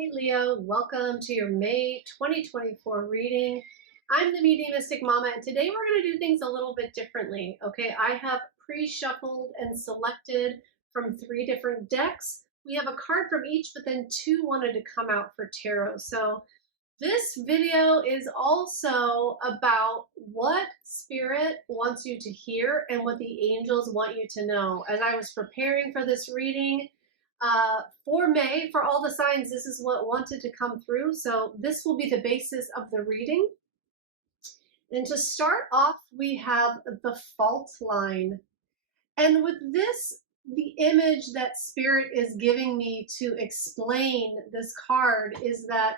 Hey Leo, welcome to your May 2024 reading. I'm the Mediumistic Mama, and today we're going to do things a little bit differently. Okay, I have pre-shuffled and selected from 3 different decks. We have a card from each, but then 2 wanted to come out for tarot. So this video is also about what Spirit wants you to hear and what the angels want you to know. As I was preparing for this reading, for May, for all the signs, this is what wanted to come through. So this will be the basis of the reading. And to start off, we have the fault line. And with this, the image that Spirit is giving me to explain this card is that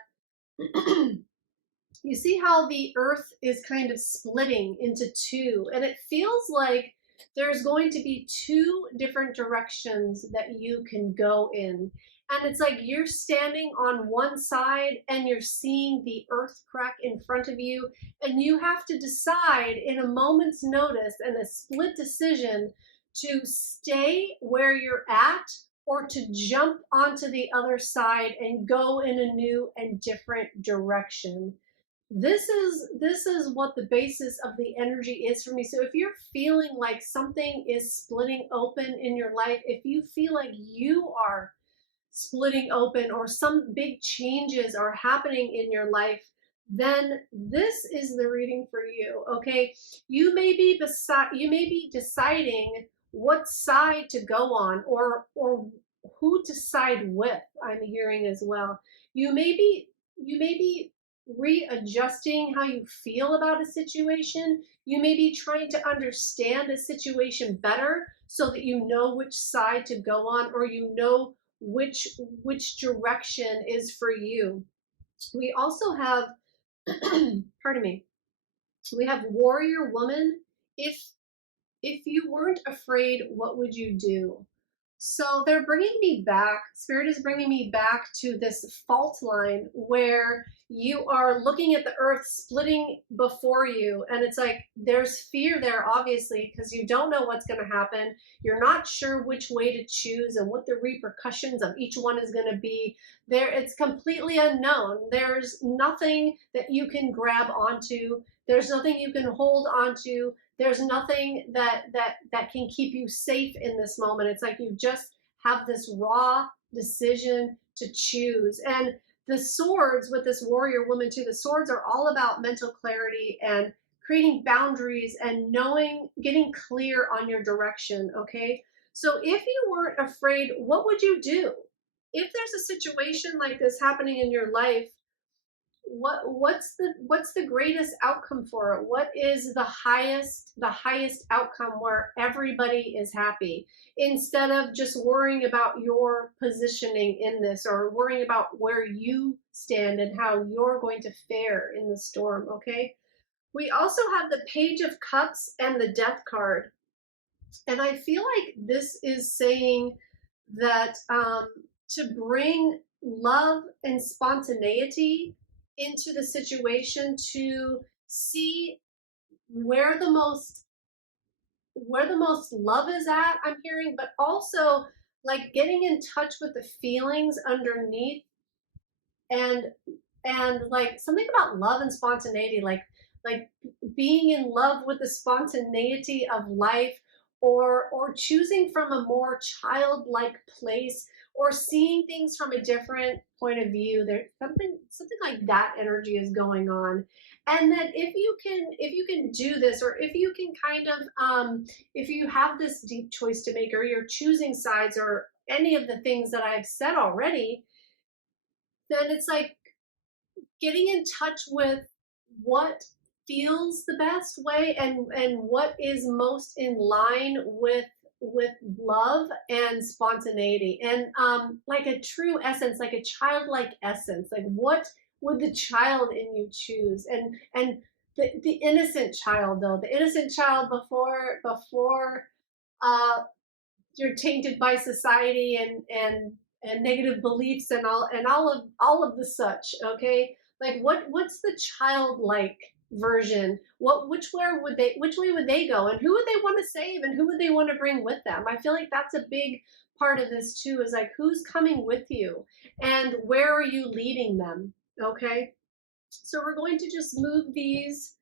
you see how the earth is kind of splitting into 2, and it feels like there's going to be 2 different directions that you can go in. And it's like you're standing on one side and you're seeing the earth crack in front of you, and you have to decide in a moment's notice and a split decision to stay where you're at or to jump onto the other side and go in a new and different direction. This is what the basis of the energy is for me. So if you're feeling like something is splitting open in your life, if you feel like you are splitting open or some big changes are happening in your life, then this is the reading for you. Okay, you may be deciding what side to go on or who to side with. I'm hearing as well. You may be readjusting how you feel about a situation. You may be trying to understand a situation better so that you know which side to go on, or you know which direction is for you. We also have pardon me, we have warrior woman. If you weren't afraid, what would you do? So they're bringing me back, Spirit is bringing me back to this fault line where you are looking at the earth splitting before you. And it's like there's fear there, obviously, because you don't know what's going to happen. You're not sure which way to choose and what the repercussions of each one is going to be. It's completely unknown. There's nothing that you can grab onto. There's nothing you can hold onto. There's nothing that can keep you safe in this moment. It's like you just have this raw decision to choose. And the swords with this warrior woman too, the swords are all about mental clarity and creating boundaries and knowing, getting clear on your direction. Okay, so if you weren't afraid, what would you do if there's a situation like this happening in your life? What's the greatest outcome for it? What is the highest outcome where everybody is happy, instead of just worrying about your positioning in this or worrying about where you stand and how you're going to fare in the storm? Okay, we also have the Page of Cups and the Death card, and I feel like this is saying that to bring love and spontaneity into the situation, to see where the most love is at, I'm hearing, but also like getting in touch with the feelings underneath, and like something about love and spontaneity, like being in love with the spontaneity of life, or choosing from a more childlike place, or seeing things from a different point of view. There's something like that energy is going on. And that if you can do this, or if you can kind of if you have this deep choice to make, or you're choosing sides, or any of the things that I've said already, then it's like getting in touch with what feels the best way, and what is most in line with love and spontaneity, and like a true essence, like a childlike essence. Like what would the child in you choose? And the innocent child, though, the innocent child before you're tainted by society and negative beliefs and all of the such. Okay, like what's the childlike version? Which way would they go, and who would they want to save, and who would they want to bring with them? I feel like that's a big part of this too is like, who's coming with you and where are you leading them? Okay. So we're going to just move these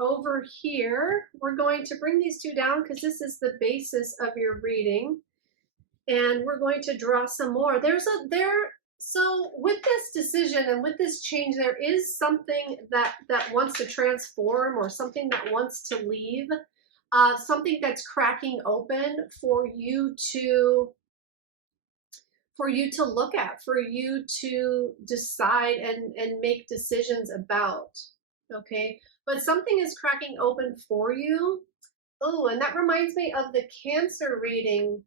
over here. We're going to bring these two down because this is the basis of your reading. And we're going to draw some more. So with this decision and with this change, there is something that wants to transform, or something that wants to leave, something that's cracking open for you to look at, for you to decide and make decisions about. Okay, but something is cracking open for you. Oh, and that reminds me of the Cancer reading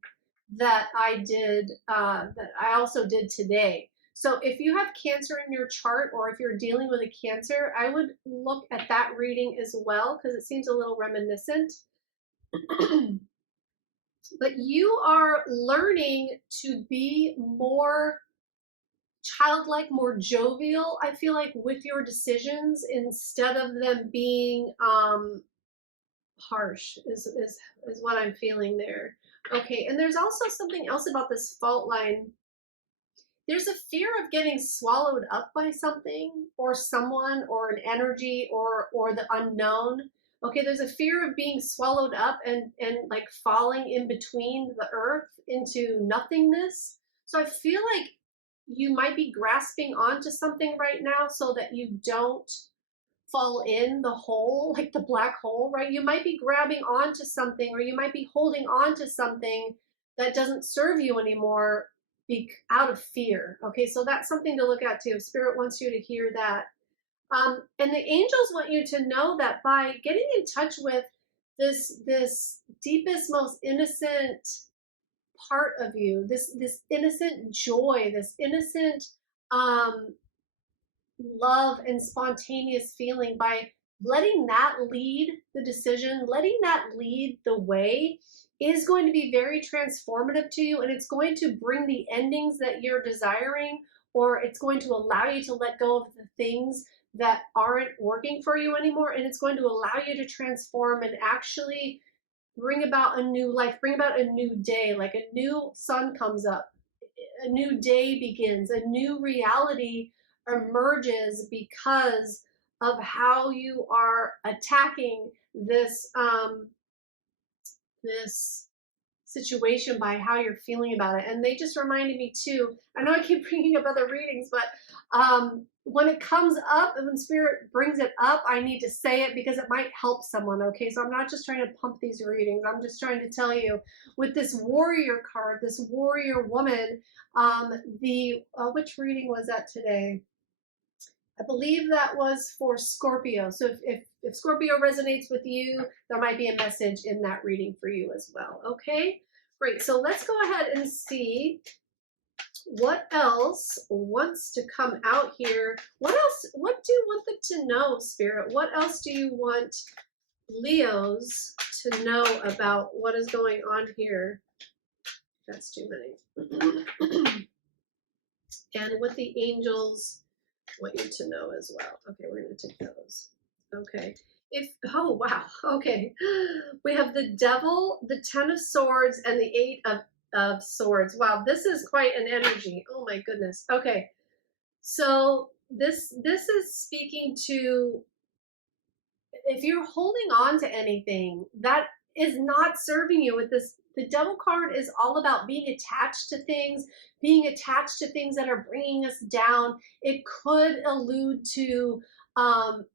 that I did, that I also did today. So if you have Cancer in your chart, or if you're dealing with a Cancer, I would look at that reading as well, because it seems a little reminiscent. But you are learning to be more childlike, more jovial, I feel like, with your decisions, instead of them being harsh, is what I'm feeling there. Okay, and there's also something else about this fault line. There's a fear of getting swallowed up by something or someone or an energy or the unknown. Okay, there's a fear of being swallowed up and like falling in between the earth into nothingness. So I feel like you might be grasping onto something right now so that you don't fall in the hole, like the black hole, right? You might be grabbing onto something, or you might be holding on to something that doesn't serve you anymore, out of fear. Okay, so that's something to look at too. Spirit wants you to hear that. And the angels want you to know that by getting in touch with this deepest, most innocent part of you, this innocent joy, this innocent love and spontaneous feeling, by letting that lead the decision, letting that lead the way, is going to be very transformative to you, and it's going to bring the endings that you're desiring, or it's going to allow you to let go of the things that aren't working for you anymore, and it's going to allow you to transform and actually bring about a new life, bring about a new day, like a new sun comes up, a new day begins, a new reality emerges because of how you are attacking this this situation, by how you're feeling about it. And they just reminded me too, I know I keep bringing up other readings, but when it comes up and when Spirit brings it up, I need to say it because it might help someone. Okay, so I'm not just trying to pump these readings, I'm just trying to tell you, with this warrior card, this warrior woman, which reading was that today? I believe that was for Scorpio. So if Scorpio resonates with you, there might be a message in that reading for you as well. Okay, great. So let's go ahead and see what else wants to come out here. What else? What do you want them to know, Spirit? What else do you want Leos to know about what is going on here? That's too many. And what the angels want you to know as well. Okay, we're going to take those. Okay. Oh, wow. Okay. We have the Devil, the Ten of Swords, and the Eight of Swords. Wow, this is quite an energy. Oh my goodness. Okay. So this is speaking to, if you're holding on to anything that is not serving you, with this, the Devil card is all about being attached to things that are bringing us down. It could allude to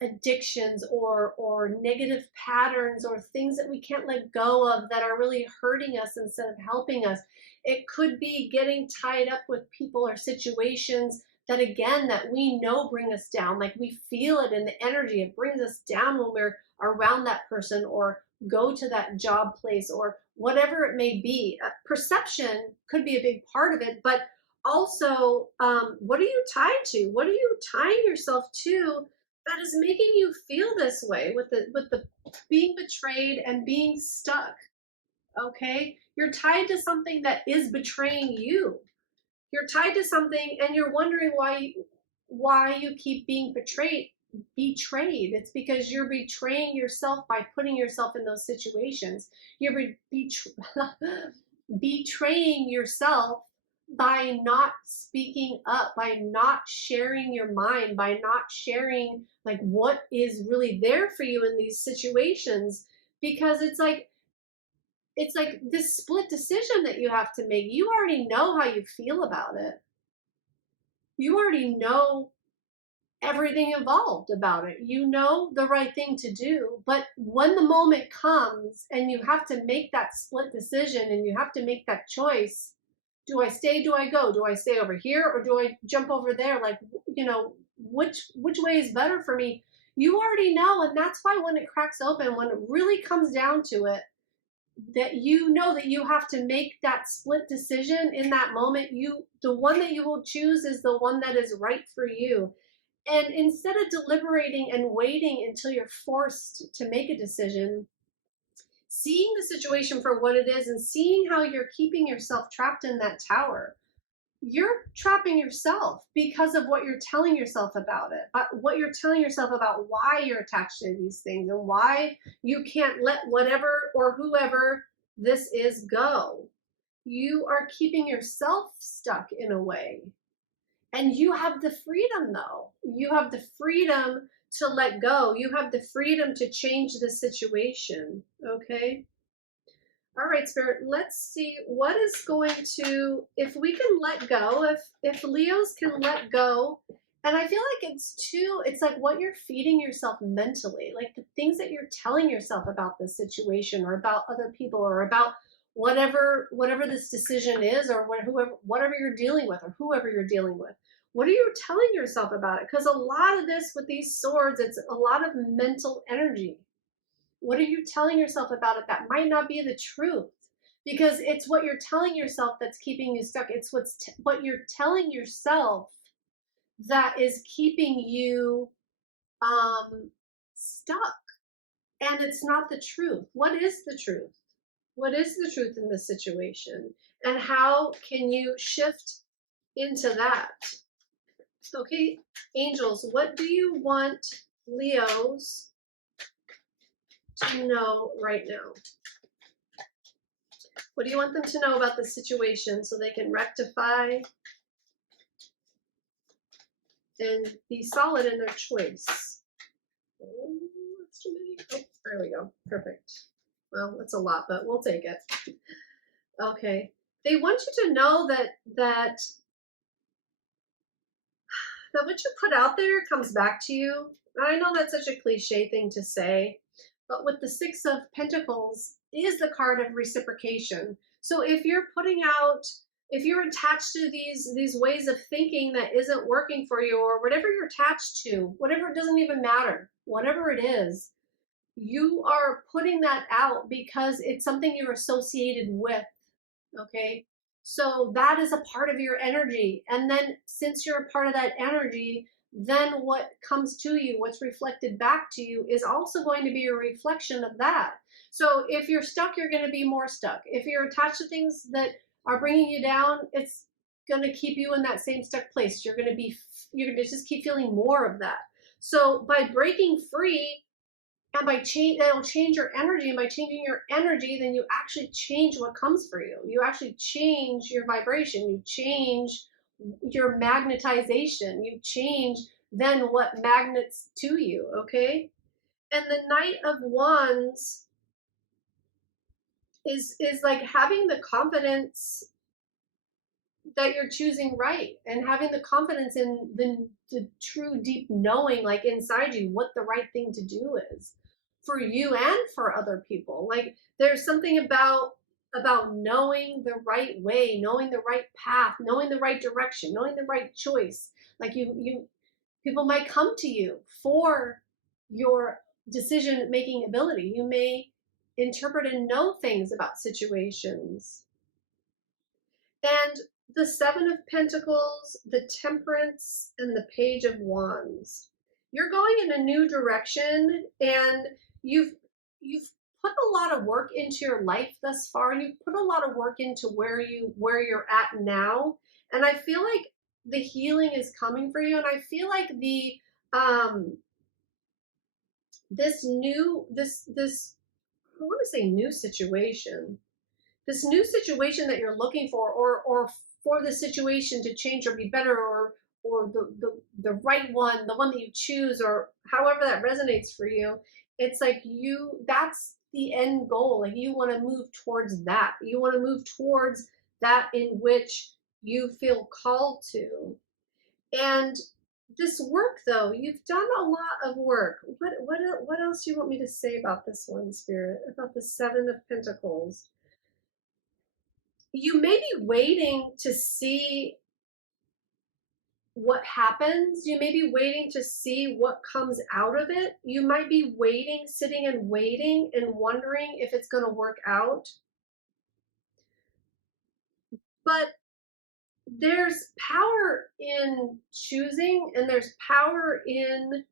addictions or negative patterns, or things that we can't let go of that are really hurting us instead of helping us. It could be getting tied up with people or situations that, again, that we know bring us down. Like, we feel it in the energy. It brings us down when we're around that person, or go to that job place, or whatever it may be. Perception could be a big part of it, but also, what are you tied to? What are you tying yourself to that is making you feel this way, with the being betrayed and being stuck? Okay, you're tied to something that is betraying you. You're tied to something, and you're wondering why you keep being betrayed. It's because you're betraying yourself by putting yourself in those situations. You're betraying yourself by not speaking up, by not sharing your mind, by not sharing like what is really there for you in these situations, because it's like this split decision that you have to make. You already know how you feel about it. You already know everything involved about it. You know the right thing to do. But when the moment comes and you have to make that split decision and you have to make that choice, do I stay? Do I go? Do I stay over here or do I jump over there? Like, which way is better for me? You already know. And that's why when it cracks open, when it really comes down to it, that you know that you have to make that split decision in that moment. The one that you will choose is the one that is right for you. And instead of deliberating and waiting until you're forced to make a decision, seeing the situation for what it is and seeing how you're keeping yourself trapped in that tower, you're trapping yourself because of what you're telling yourself about it, what you're telling yourself about why you're attached to these things and why you can't let whatever or whoever this is go. You are keeping yourself stuck in a way. And you have the freedom, though. You have the freedom to let go. You have the freedom to change the situation. Okay? All right, Spirit, let's see what is going to, if we can let go, if Leos can let go, and I feel like it's like what you're feeding yourself mentally, like the things that you're telling yourself about this situation or about other people or about whatever this decision is or whatever you're dealing with or whoever you're dealing with. What are you telling yourself about it? Because a lot of this with these swords, it's a lot of mental energy. What are you telling yourself about it that might not be the truth? Because it's what you're telling yourself that's keeping you stuck. It's what you're telling yourself that is keeping you stuck. And it's not the truth. What is the truth? What is the truth in this situation? And how can you shift into that? Okay, angels, what do you want Leos to know right now? What do you want them to know about the situation so they can rectify and be solid in their choice? Oh, that's too many. Oh, there we go. Perfect. Well, that's a lot, but we'll take it. Okay. They want you to know that what you put out there comes back to you. I know that's such a cliche thing to say, but with the Six of Pentacles is the card of reciprocation. So if you're if you're attached to these ways of thinking that isn't working for you, or whatever you're attached to, whatever, it doesn't even matter, whatever it is, you are putting that out because it's something you're associated with. Okay. So that is a part of your energy. And then since you're a part of that energy, then what comes to you, what's reflected back to you is also going to be a reflection of that. So if you're stuck, you're going to be more stuck. If you're attached to things that are bringing you down, it's going to keep you in that same stuck place. You're going to just keep feeling more of that. So by breaking free, and that'll change your energy. And by changing your energy, then you actually change what comes for you. You actually change your vibration. You change your magnetization. You change then what magnets to you, okay? And the Knight of Wands is like having the confidence that you're choosing right and having the confidence in the true deep knowing, like inside you, what the right thing to do is for you and for other people. Like there's something about knowing the right way, knowing the right path, knowing the right direction, knowing the right choice. Like people might come to you for your decision making ability. You may interpret and know things about situations. And the Seven of Pentacles, the Temperance, and the Page of Wands. You're going in a new direction, and you've put a lot of work into your life thus far, and you've put a lot of work into where you're at now. And I feel like the healing is coming for you, and I feel like this I want to say new situation. this new situation that you're looking for, or for the situation to change or be better, or the right one, the one that you choose, or however that resonates for you. It's like that's the end goal. Like you want to move towards that. You want to move towards that in which you feel called to. And this work, though, you've done a lot of work. What else do you want me to say about this one, Spirit? About the Seven of Pentacles? You may be waiting to see what happens. You may be waiting to see what comes out of it. You might be waiting, sitting and waiting and wondering if it's going to work out. But there's power in choosing, and there's power in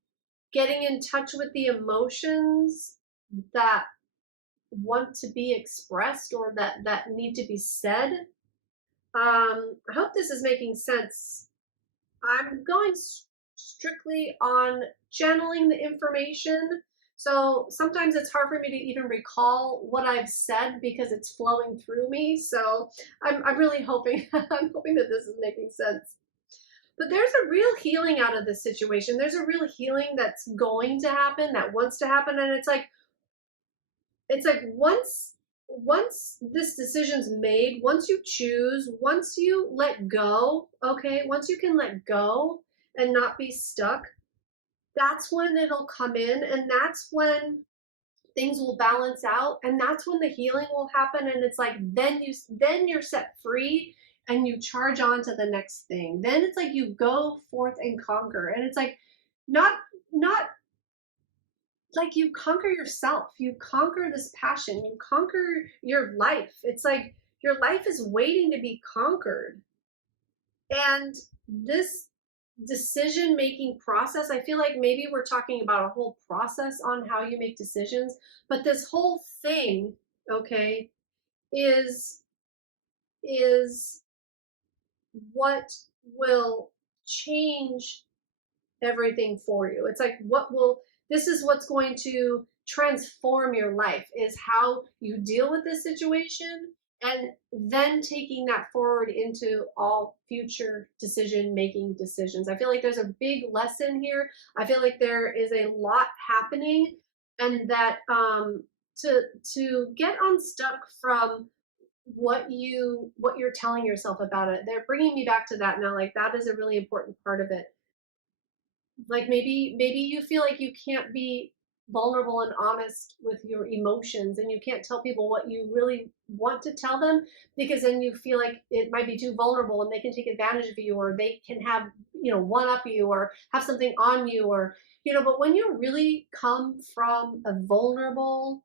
getting in touch with the emotions that want to be expressed, or that need to be said. I hope this is making sense. I'm going strictly on channeling the information. So sometimes it's hard for me to even recall what I've said because it's flowing through me. So I'm really hoping, I'm hoping that this is making sense. But there's a real healing out of this situation. There's a real healing that's going to happen, that wants to happen. And it's like once this decision's made, once you choose, once you let go, okay, once you can let go and not be stuck, that's when it'll come in, and that's when things will balance out, and that's when the healing will happen. And it's like then you're set free, and you charge on to the next thing. Then it's like you go forth and conquer, and it's like not like you conquer yourself, you conquer this passion, you conquer your life. It's like your life is waiting to be conquered. And this decision making process, I feel like maybe we're talking about a whole process on how you make decisions, but this whole thing, okay, is is what will change everything for you. It's like this is what's going to transform your life, is how you deal with this situation, and then taking that forward into all future decision making decisions. I feel like there's a big lesson here. I feel like there is a lot happening, and that to get unstuck from what you're telling yourself about it. They're bringing me back to that now. Like that is a really important part of it. Like maybe you feel like you can't be vulnerable and honest with your emotions, and you can't tell people what you really want to tell them, because then you feel like it might be too vulnerable and they can take advantage of you, or they can have, one up you, or have something on you, or but when you really come from a vulnerable,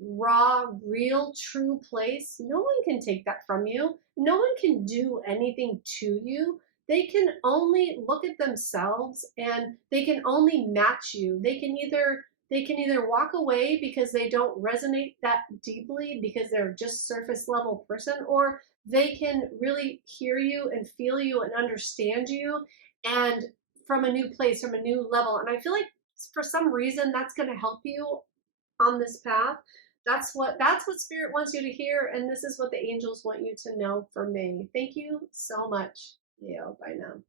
raw, real, true place, no one can take that from you. No one can do anything to you. They can only look at themselves, and they can only match you. They can either walk away because they don't resonate that deeply, because they're just surface level person, or they can really hear you and feel you and understand you, and from a new place, from a new level. And I feel like for some reason that's going to help you on this path. That's what Spirit wants you to hear, and this is what the angels want you to know from me. Thank you so much, Leo. Bye now.